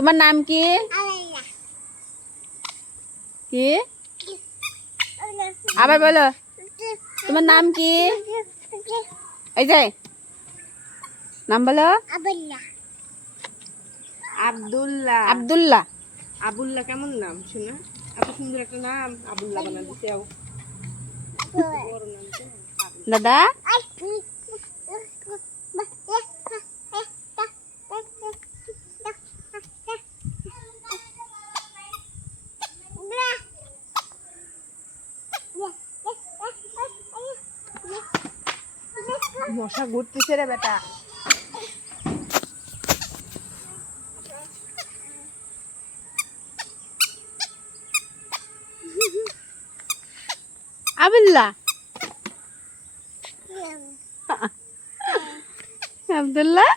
তোমার নাম কি? কি? আবার বলো, তোমার নাম কি? এই যে নাম বলো। আব্দুল্লাহ। আব্দুল্লাহ। আবুল্লাহ কেমন নাম শোনা? এত সুন্দর একটা নাম আবুল্লাহ বানা দিছে। বড় নাম তো। দাদা মশা ঘুরতেছে রে বেটা। আবুল্লাহ আব্দুল্লাহ